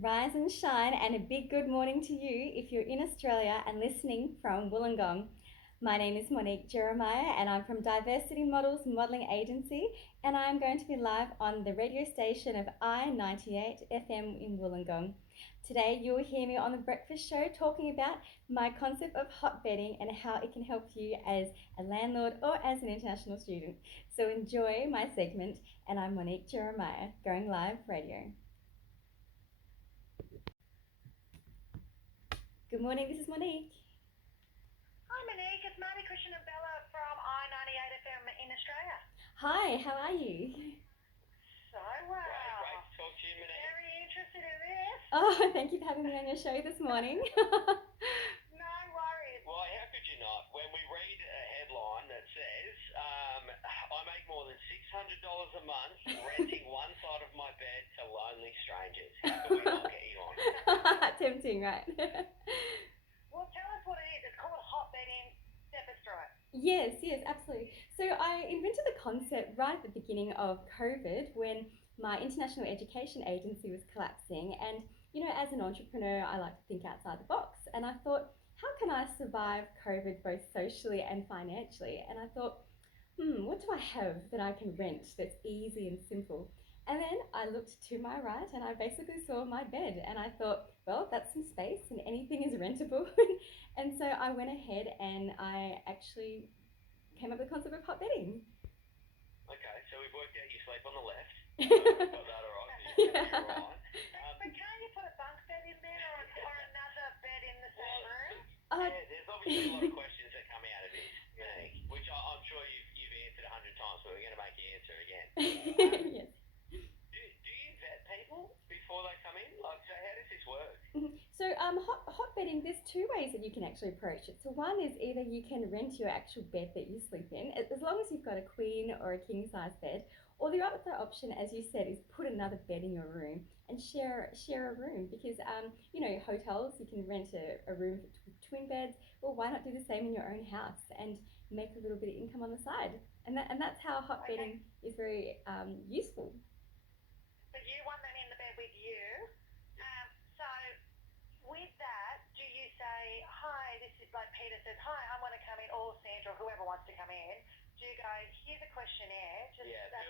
Rise and shine, and a big good morning to you if you're in Australia and listening from Wollongong. My name is Monique Jeremiah, and I'm from Diversity Models Modelling Agency, and I'm going to be live on the radio station of i98FM in Wollongong. Today, you'll hear me on the breakfast show talking about my concept of hot bedding and how it can help you as a landlord or as an international student. So enjoy my segment, and I'm Monique Jeremiah, going live radio. Good morning, this is Monique. Hi Monique, it's Marty, Christian and Bella from i98FM in Australia. Hi, how are you? So well. Great to talk to you, Monique. Very interested in this. Oh, thank you for having me on your show this morning. No worries. Well, how could you not? When we read a headline that says, I make more than $600 a month renting one side of my bed to lonely strangers. How can we not get you on? Tempting, right? Well, tell us what it is. It's called hot bedding. Step us through it. Yes, absolutely. So I invented the concept right at the beginning of COVID when my international education agency was collapsing. And, you know, as an entrepreneur, I like to think outside the box. And I thought, how can I survive COVID both socially and financially? And I thought, what do I have that I can rent that's easy and simple? And then I looked to my right and I basically saw my bed and I thought, well, that's some space and anything is rentable. And so I went ahead and I actually came up with the concept of hot bedding. Okay, so we've worked out you sleep on the left. Got that all right? Yeah. You're right. But can't you put a bunk bed in there or another bed in the same room? There's obviously a lot of questions that come out of this, Monique, which I'm sure you've answered 100 times, but we're going to make you answer again. Yes. Do you vet people before they come in? Like, so how does this work? So hot bedding, there's two ways that you can actually approach it. So one is either you can rent your actual bed that you sleep in, as long as you've got a queen or a king size bed, or the other option, as you said, is put another bed in your room and share a room, because you know, hotels, you can rent a room for twin beds. Well, why not do the same in your own house and make a little bit of income on the side? And that's how hot bedding is very useful. So you want them in the bed with you. So with that, do you say, hi, this is like Peter says, hi, I want to come in, or Sandra, or whoever wants to come in. Do you go, here's a questionnaire. Fill this out.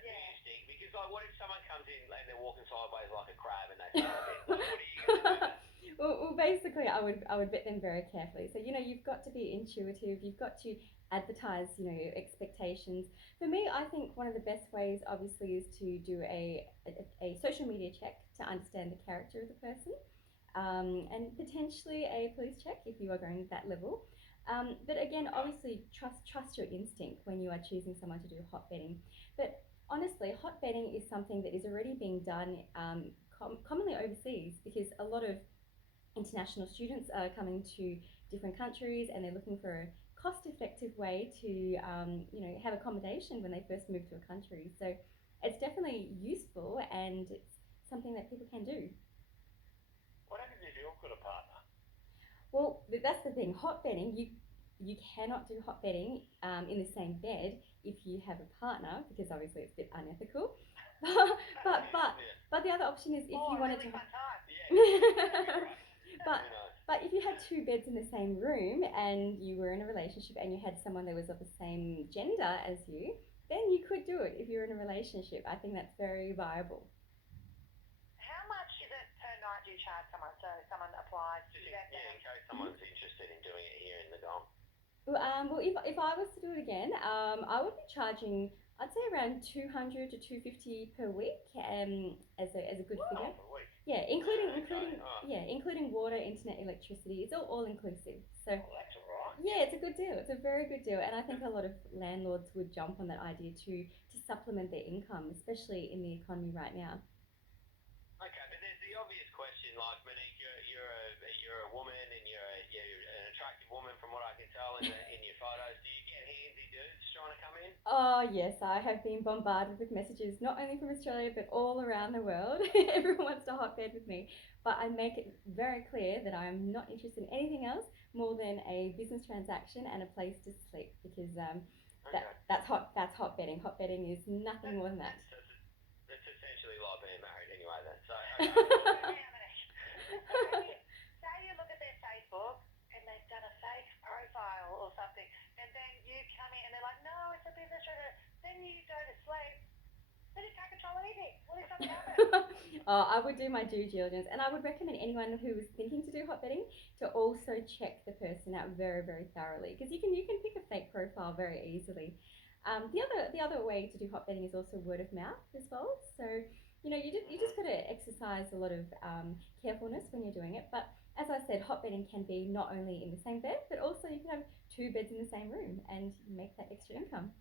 Yeah. Do you stick? Because like, what if someone comes in and they're walking sideways like a crab and they fall a bit? Like, what are you going to do then? Well, basically, I would vet them very carefully. So, you know, you've got to be intuitive. You've got to advertise, you know, your expectations. For me, I think one of the best ways, obviously, is to do a social media check to understand the character of the person, and potentially a police check if you are going that level. But again, obviously, trust your instinct when you are choosing someone to do hot bedding. But honestly, hot bedding is something that is already being done commonly overseas, because a lot of international students are coming to different countries and they're looking for a cost-effective way to you know, have accommodation when they first move to a country. So it's definitely useful and it's something that people can do. What happens if you've got a partner? Well, that's the thing. Hot bedding, you cannot do hot bedding in the same bed if you have a partner, because obviously it's a bit unethical. but the other option is if you wanted really to. fun time. Yeah. But if you had two beds in the same room and you were in a relationship and you had someone that was of the same gender as you, then you could do it if you're in a relationship. I think that's very viable. How much is it per night you charge someone? So someone applies to that. In case someone's interested in doing it here in the Dom. Well, if I was to do it again, I would be charging, I'd say around 200 to 250 per week, as a good figure. Per week. Yeah, including Okay. including water, internet, electricity. It's all inclusive. So That's all right. yeah, it's a good deal. It's a very good deal, and I think a lot of landlords would jump on that idea to supplement their income, especially in the economy right now. Okay, but there's the obvious question, like, Monique, you're a woman and you're an attractive woman from what I can tell in your photos. Do you get handsy dudes trying to come in? Oh yes, I have been bombarded with messages not only from Australia but all around the world. Everyone wants to hot bed with me, but I make it very clear that I am not interested in anything else more than a business transaction and a place to sleep, because that's hot bedding. Hot bedding is nothing more than that. It's essentially like being married anyway then. So, okay. sleeping. What if something happens? I would do my due diligence, and I would recommend anyone who is thinking to do hot bedding to also check the person out very, very thoroughly, because you can pick a fake profile very easily. The other way to do hot bedding is also word of mouth as well. So you just got to exercise a lot of carefulness when you're doing it. But as I said, hot bedding can be not only in the same bed, but also you can have two beds in the same room and make that extra income.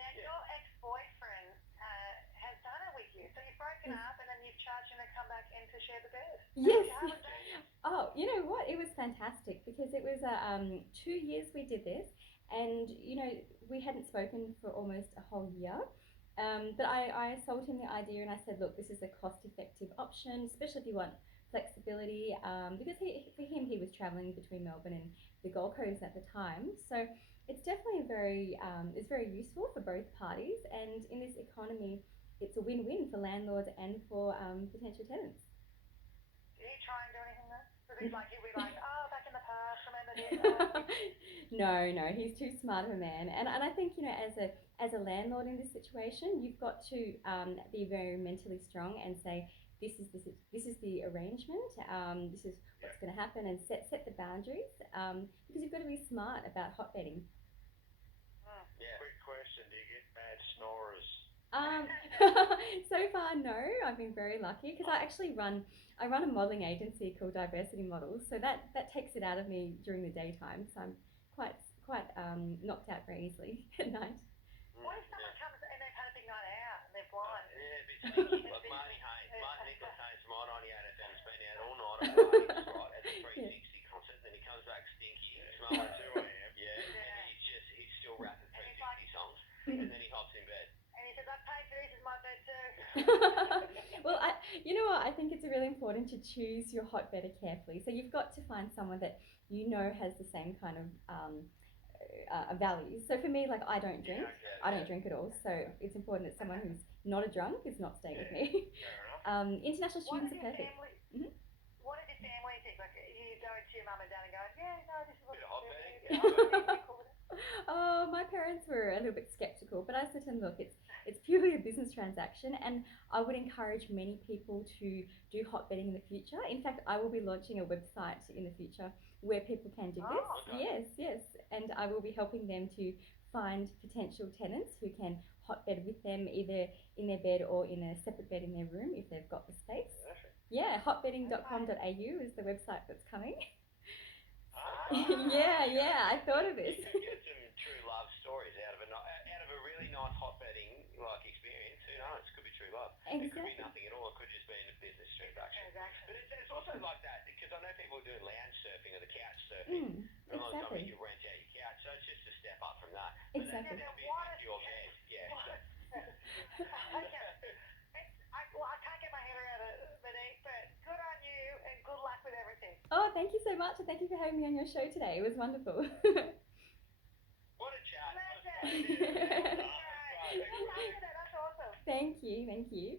Now, your ex-boyfriend has done it with you. So you've broken up and then you've charged him to come back in to share the bed. Yes. How was that? Oh, you know what? It was fantastic because it was 2 years we did this, and we hadn't spoken for almost a whole year. But I sold him the idea and I said, look, this is a cost-effective option, especially if you want flexibility. Because for him, he was traveling between Melbourne and the Gold Coast at the time, so it's definitely it's very useful for both parties. And in this economy, it's a win-win for landlords and for potential tenants. Did he try and do anything though? Because he'll be like, oh, back in the past, remember this? No, he's too smart of a man, and I think as a landlord in this situation, you've got to be very mentally strong and say this is the arrangement, this is what's going to happen, and set the boundaries, because you've got to be smart about hot bedding. Yeah. Quick question, do you get bad snorers? So far, no. I've been very lucky because I run a modelling agency called Diversity Models, so that takes it out of me during the daytime. So I'm quite knocked out very easily at night. What if someone comes and they've had a big night out and they're blind? Yeah, a bit stinky. Like Martin Nicholas Hayes from i98FM's been out all night on Martin's right at the 360 concert, and then he comes back stinky, smelling 2 a.m. Yeah, and he's still rapping 360 songs, and then he hops in bed. And he says, I paid for this, is my bed too. Well, you know what? I think it's really important to choose your hot bedder carefully. So you've got to find someone that has the same kind of values. So for me, like I don't drink at all. So it's important that someone who's not a drunk is not staying with me. Fair enough. International students are perfect. What did your family think? Like you go to your mum and dad and go, yeah, no, this is what Bit of hot bedding. Oh, my parents were a little bit skeptical, but I said to them, look, it's purely a business transaction, and I would encourage many people to do hot bedding in the future. In fact, I will be launching a website in the future where people can do this. Okay. Yes, and I will be helping them to find potential tenants who can hot bed with them, either in their bed or in a separate bed in their room if they've got the space. Perfect. Yeah, hotbedding.com.au is the website that's coming. Ah. Yeah, I thought of this. You could get some true love stories out of a really nice hot bedding experience. Who knows? It could be true love. It could be Exactly. nothing at all. It could just be a business transaction. But it's also like that because I know people doing lounge surfing or the couch surfing. A lot of times Exactly. you rent out your couch, so it's just a step up from that. Exactly. But then it's into your bed. Yeah. I can't get my head around it, Monique, but good on you and good luck with everything. Oh, thank you so much, and thank you for having me on your show today. It was wonderful. What a chat. Pleasure. What a All right. Good luck with it. That's awesome. Thank you.